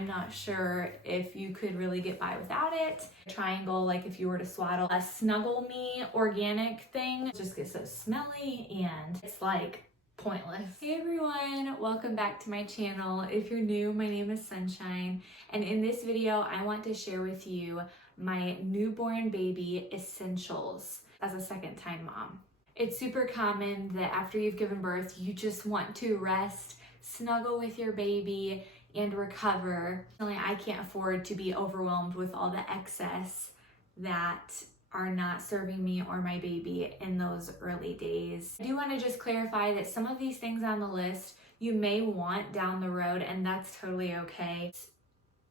I'm not sure if you could really get by without it. A triangle, like if you were to swaddle. A Snuggle Me organic thing just gets so smelly and it's like pointless. Hey everyone, welcome back to my channel. If you're new, my name is Sunshine, and in this video I want to share with you my newborn baby essentials as a second-time mom. It's super common that after you've given birth, you just want to rest, snuggle with your baby, and recover. I can't afford to be overwhelmed with all the excess that are not serving me or my baby in those early days. I do want to just clarify that some of these things on the list you may want down the road, and that's totally okay.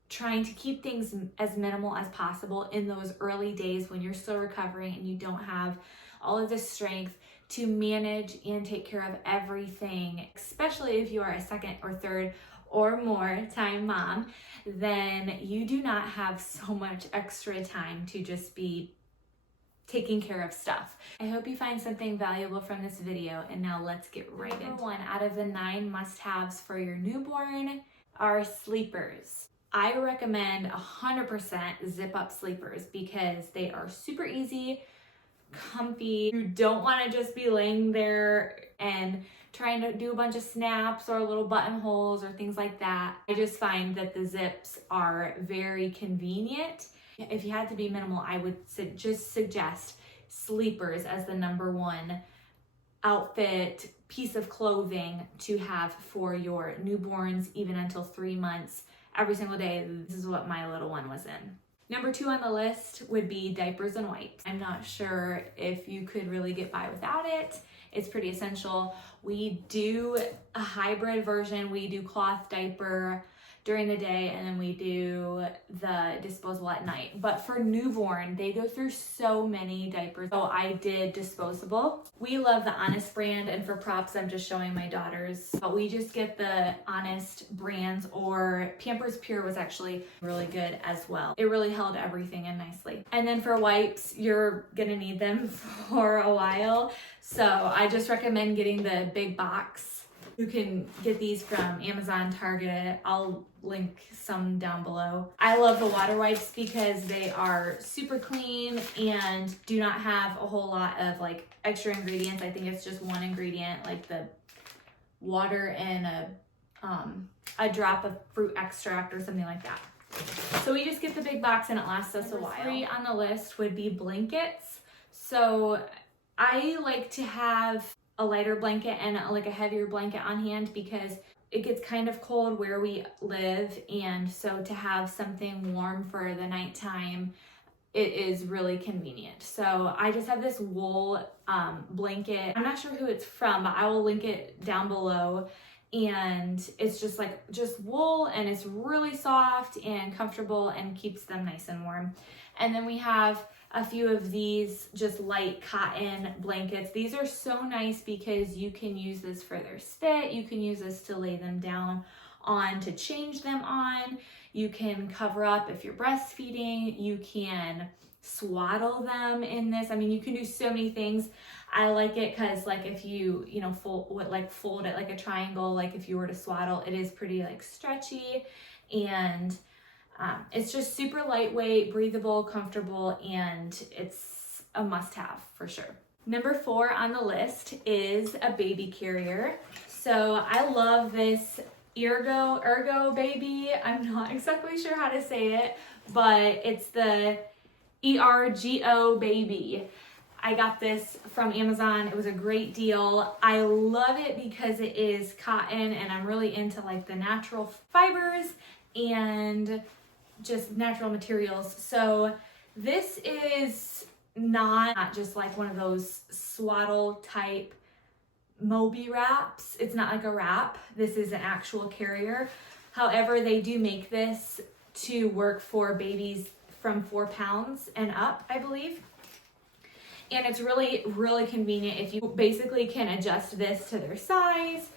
Trying to keep things as minimal as possible in those early days when you're still recovering and you don't have all of the strength to manage and take care of everything, especially if you are a second or third or more time mom, then you do not have so much extra time to just be taking care of stuff. I hope you find something valuable from this video, and now let's get right into it. Number one out of the 9 must-haves for your newborn are sleepers. I recommend 100% zip-up sleepers because they are super easy, comfy. You don't want to just be laying there and trying to do a bunch of snaps or little buttonholes or things like that. I just find that the zips are very convenient. If you had to be minimal, I would just suggest sleepers as the number one outfit, piece of clothing to have for your newborns, even until 3 months. Every single day, this is what my little one was in. Number 2 on the list would be diapers and wipes. I'm not sure if you could really get by without it. It's pretty essential. We do a hybrid version. We do cloth diaper during the day, and then we do the disposable at night. But for newborn, they go through so many diapers. So I did disposable. We love the Honest brand, and for props, I'm just showing my daughters. But we just get the Honest brands, or Pampers Pure was actually really good as well. It really held everything in nicely. And then for wipes, you're gonna need them for a while. So I just recommend getting the big box. You can get these from Amazon, Target. I'll link some down below. I love the water wipes because they are super clean and do not have a whole lot of like extra ingredients. I think it's just one ingredient, like the water and a drop of fruit extract or something like that. So we just get the big box and it lasts us a while. Number 3 on the list would be blankets. So I like to have a lighter blanket and like a heavier blanket on hand because it gets kind of cold where we live, and so to have something warm for the nighttime, it is really convenient. So I just have this wool blanket. I'm not sure who it's from, but I will link it down below. And it's just wool, and it's really soft and comfortable and keeps them nice and warm. And then we have a few of these just light cotton blankets. These are so nice because you can use this for their spit. You can use this to lay them down on to change them on. You can cover up if you're breastfeeding. You can swaddle them in this. I mean, you can do so many things. I like it because like if you fold it like a triangle, like if you were to swaddle, it is pretty like stretchy, and it's just super lightweight, breathable, comfortable, and it's a must-have for sure. Number 4 on the list is a baby carrier. So I love this Ergo baby. I'm not exactly sure how to say it, but it's the ERGO baby. I got this from Amazon. It was a great deal. I love it because it is cotton, and I'm really into like the natural fibers and just natural materials. So this is not just like one of those swaddle type Moby wraps. It's not like a wrap. This is an actual carrier. However, they do make this to work for babies from 4 pounds and up, I believe. And it's really, really convenient. If you basically can adjust this to their size,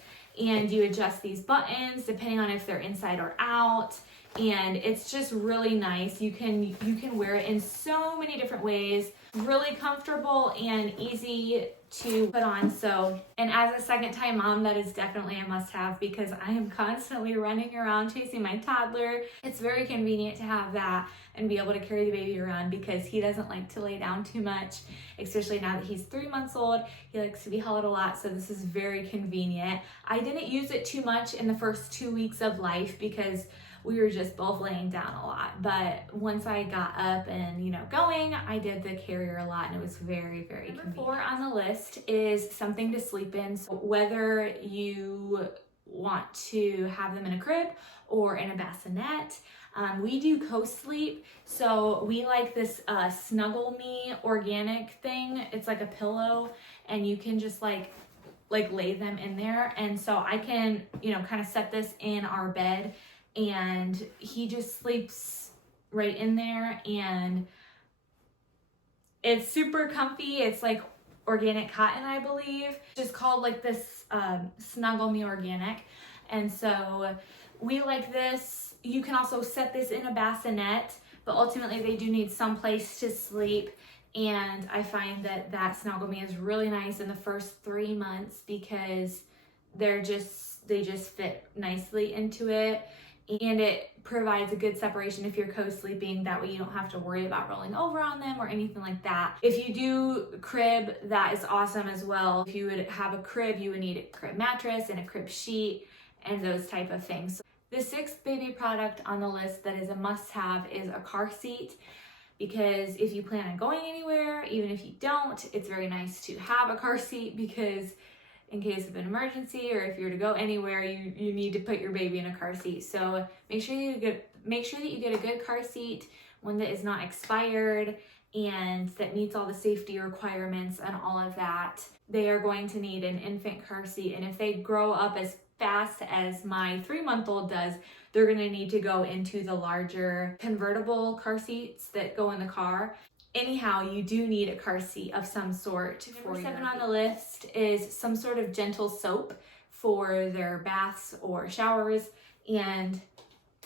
and you adjust these buttons depending on if they're inside or out. And it's just really nice. You can wear it in so many different ways. Really comfortable and easy to put on. So, and as a second time mom, that is definitely a must have because I am constantly running around chasing my toddler. It's very convenient to have that and be able to carry the baby around because he doesn't like to lay down too much, especially now that he's 3 months old. He likes to be held a lot, so this is very convenient. I didn't use it too much in the first 2 weeks of life because we were just both laying down a lot. But once I got up and, going, I did the carrier a lot and it was very, very convenient. Number 4 on the list is something to sleep in. So whether you want to have them in a crib or in a bassinet, we do co-sleep. So we like this Snuggle Me organic thing. It's like a pillow and you can just like lay them in there. And so I can, kind of set this in our bed and he just sleeps right in there and it's super comfy. It's like organic cotton, I believe. It's just called like this Snuggle Me Organic. And so we like this. You can also set this in a bassinet, but ultimately they do need some place to sleep. And I find that Snuggle Me is really nice in the first 3 months because they just fit nicely into it. And it provides a good separation if you're co-sleeping. That way you don't have to worry about rolling over on them or anything like that. If you do crib, that is awesome as well. If you would have a crib, you would need a crib mattress and a crib sheet and those type of things. The 6th baby product on the list that is a must-have is a car seat, because if you plan on going anywhere, even if you don't, it's very nice to have a car seat because in case of an emergency or if you're to go anywhere, you need to put your baby in a car seat. So make sure that you get a good car seat, one that is not expired and that meets all the safety requirements and all of that. They are going to need an infant car seat, and if they grow up as fast as my 3-month-old does, they're going to need to go into the larger convertible car seats that go in the car. Anyhow, you do need a car seat of some sort. Number 7 on the list is some sort of gentle soap for their baths or showers. And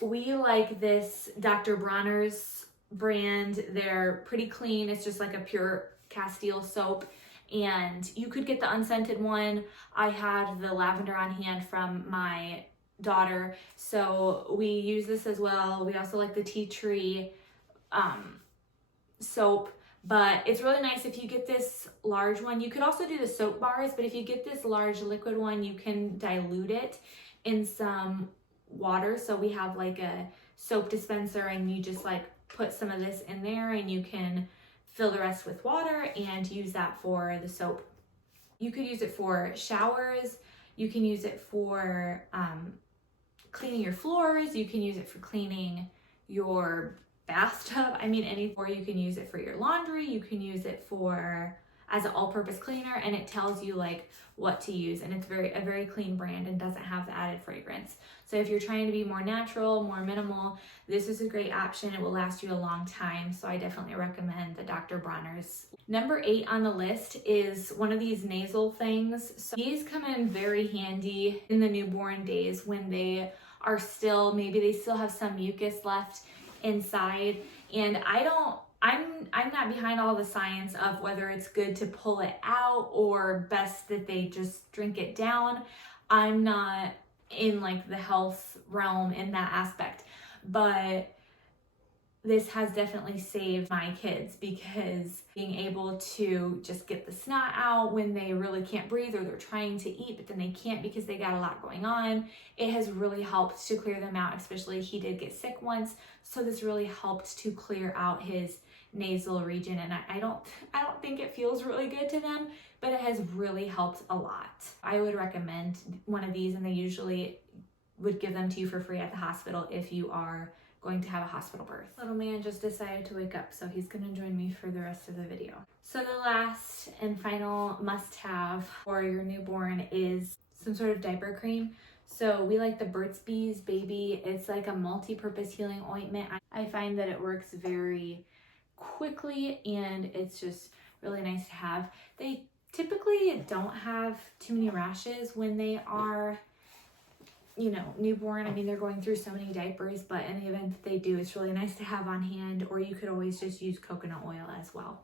we like this Dr. Bronner's brand. They're pretty clean. It's just like a pure Castile soap. And you could get the unscented one. I had the lavender on hand from my daughter, so we use this as well. We also like the tea tree soap, but it's really nice if you get this large one. You could also do the soap bars, but if you get this large liquid one, you can dilute it in some water. So we have like a soap dispenser and you just like put some of this in there and you can fill the rest with water and use that for the soap. You could use it for showers. You can use it for cleaning your floors. You can use it for cleaning your bathtub. I mean, or you can use it for your laundry. You can use it for as an all-purpose cleaner, and it tells you like what to use, and it's a very clean brand and doesn't have the added fragrance. So if you're trying to be more natural, more minimal, this is a great option. It will last you a long time, so I definitely recommend the Dr. Bronner's. Number 8 on the list is one of these nasal things. So these come in very handy in the newborn days when they are maybe they still have some mucus left inside, and I'm not behind all the science of whether it's good to pull it out or best that they just drink it down. I'm not in like the health realm in that aspect, but this has definitely saved my kids because being able to just get the snot out when they really can't breathe or they're trying to eat but then they can't because they got a lot going on, it has really helped to clear them out. Especially he did get sick once, so this really helped to clear out his nasal region, and I don't think it feels really good to them, but it has really helped a lot. I would recommend one of these, and they usually would give them to you for free at the hospital if you are going to have a hospital birth. Little man just decided to wake up, so he's gonna join me for the rest of the video. So the last and final must-have for your newborn is some sort of diaper cream. So we like the Burt's Bees Baby. It's like a multi-purpose healing ointment. I find that it works very quickly and it's just really nice to have. They typically don't have too many rashes when they are, newborn. I mean, they're going through so many diapers, but in the event that they do, it's really nice to have on hand, or you could always just use coconut oil as well.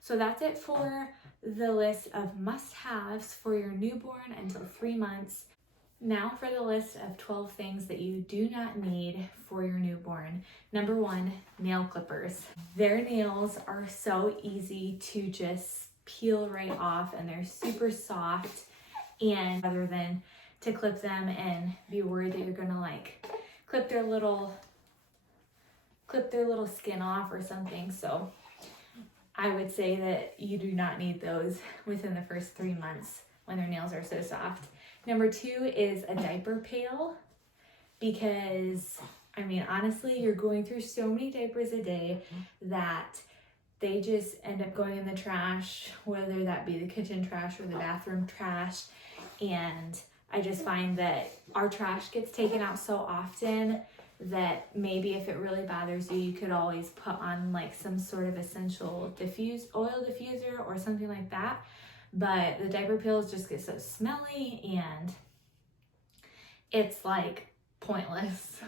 So that's it for the list of must-haves for your newborn until 3 months. Now for the list of 12 things that you do not need for your newborn. Number 1, nail clippers. Their nails are so easy to just peel right off, and they're super soft, and rather than to clip them and be worried that you're gonna like clip their little skin off or something. So I would say that you do not need those within the first 3 months when their nails are so soft. Number 2 is a diaper pail, because I mean, honestly, you're going through so many diapers a day that they just end up going in the trash, whether that be the kitchen trash or the bathroom trash. And I just find that our trash gets taken out so often that maybe if it really bothers you, you could always put on like some sort of essential oil diffuser or something like that. But the diaper pills just get so smelly and it's like pointless.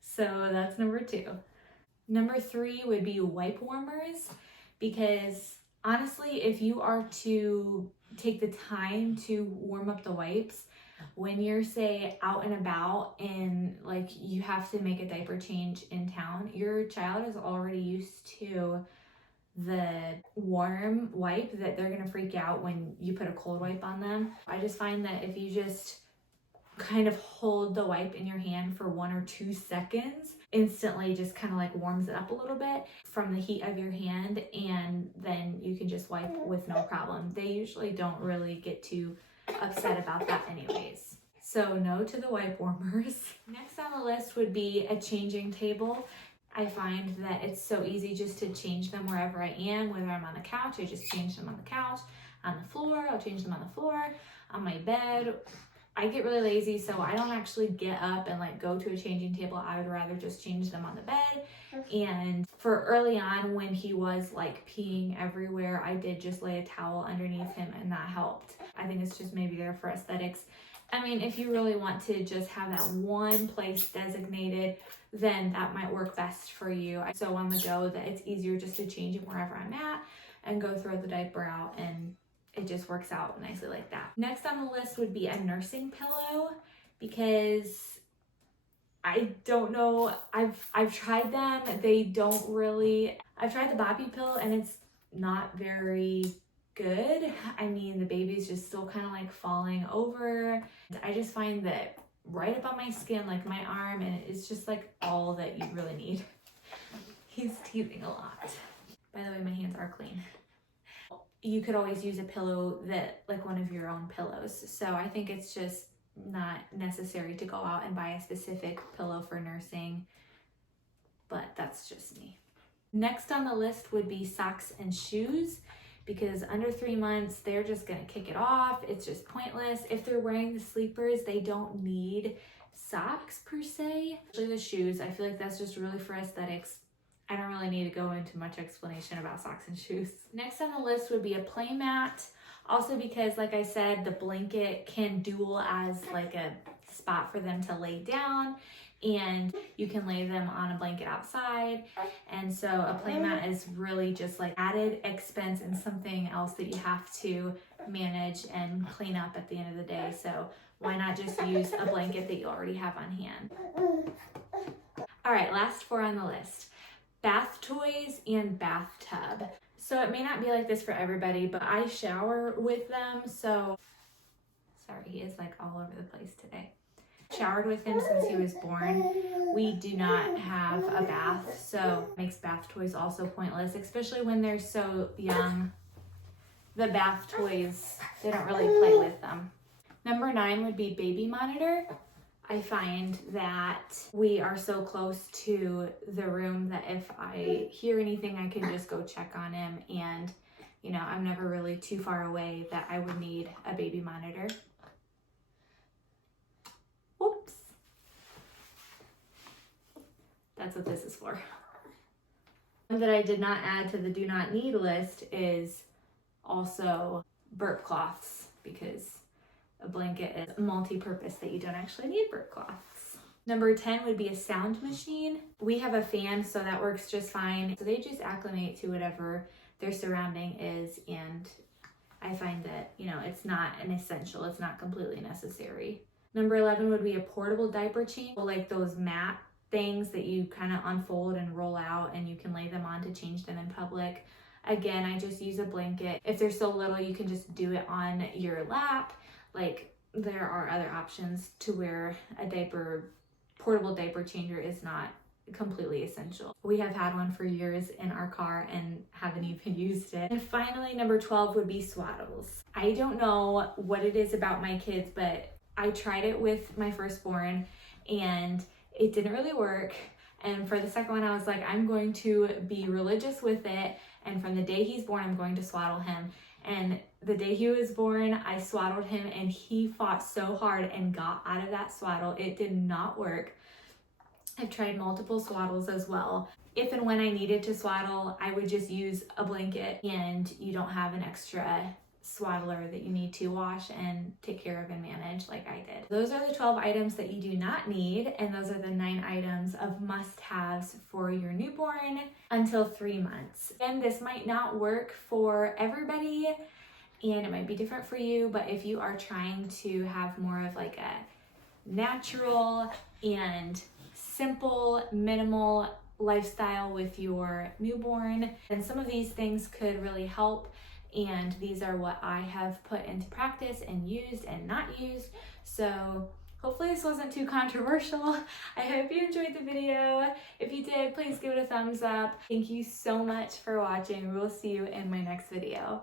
So that's number 2. Number 3 would be wipe warmers, because honestly, if you are to take the time to warm up the wipes, when you're say out and about and like you have to make a diaper change in town, your child is already used to the warm wipe that they're gonna freak out when you put a cold wipe on them. I just find that if you just kind of hold the wipe in your hand for 1 or 2 seconds, instantly just kind of like warms it up a little bit from the heat of your hand, and then you can just wipe with no problem. They usually don't really get too upset about that anyways. So no to the wipe warmers. Next on the list would be a changing table. I find that it's so easy just to change them wherever I am, whether I'm on the couch, I just change them on the couch, on the floor, I'll change them on the floor, on my bed. I get really lazy, so I don't actually get up and like go to a changing table. I would rather just change them on the bed. And for early on, when he was like peeing everywhere, I did just lay a towel underneath him, and that helped. I think it's just maybe there for aesthetics. I mean, if you really want to just have that one place designated, then that might work best for you. I'm so on the go that it's easier just to change it wherever I'm at and go throw the diaper out, and it just works out nicely like that. Next on the list would be a nursing pillow, because I don't know, I've tried them. They don't really, I've tried the Bobby pill and it's not very good. I mean, the baby's just still kind of like falling over. I just find that right up on my skin, like my arm, and it's just like all that you really need. He's teething a lot. By the way, my hands are clean. You could always use a pillow that like one of your own pillows. So I think it's just not necessary to go out and buy a specific pillow for nursing, but that's just me. Next on the list would be socks and shoes, because under 3 months, they're just gonna kick it off. It's just pointless. If they're wearing the sleepers, they don't need socks per se. Especially the shoes, I feel like that's just really for aesthetics. I don't really need to go into much explanation about socks and shoes. Next on the list would be a play mat. Also because, like I said, the blanket can dual as like a spot for them to lay down, and you can lay them on a blanket outside. And so a play mat is really just like added expense and something else that you have to manage and clean up at the end of the day. So why not just use a blanket that you already have on hand? All right, last 4 on the list. Bath toys and bathtub. So it may not be like this for everybody, but I shower with them. So, sorry, he is like all over the place today. Showered with him since he was born. We do not have a bath, so it makes bath toys also pointless, especially when they're so young. The bath toys, they don't really play with them. Number 9 would be baby monitor. I find that we are so close to the room that if I hear anything, I can just go check on him. And, you know, I'm never really too far away that I would need a baby monitor. Whoops. That's what this is for. One that I did not add to the do not need list is also burp cloths, because a blanket is multi-purpose that you don't actually need burp cloths. Number 10 would be a sound machine. We have a fan, so that works just fine. So they just acclimate to whatever their surrounding is, and I find that, you know, it's not an essential, it's not completely necessary. Number 11 would be a portable diaper change, like those mat things that you kind of unfold and roll out and you can lay them on to change them in public. Again, I just use a blanket. If they're so little, you can just do it on your lap. Like, there are other options to where a portable diaper changer is not completely essential. We have had one for years in our car and haven't even used it. And finally, number 12 would be swaddles. I don't know what it is about my kids, but I tried it with my firstborn and it didn't really work. And for the second one, I was like, I'm going to be religious with it. And from the day he's born, I'm going to swaddle him. And the day he was born, I swaddled him and he fought so hard and got out of that swaddle. It did not work. I've tried multiple swaddles as well. If and when I needed to swaddle, I would just use a blanket and you don't have an extra swaddler that you need to wash and take care of and manage like I did. Those are the 12 items that you do not need, and those are the 9 items of must-haves for your newborn until 3 months. And this might not work for everybody and it might be different for you, but if you are trying to have more of like a natural and simple, minimal lifestyle with your newborn, then some of these things could really help. And these are what I have put into practice and used and not used. So hopefully this wasn't too controversial. I hope you enjoyed the video. If you did, please give it a thumbs up. Thank you so much for watching. We'll see you in my next video.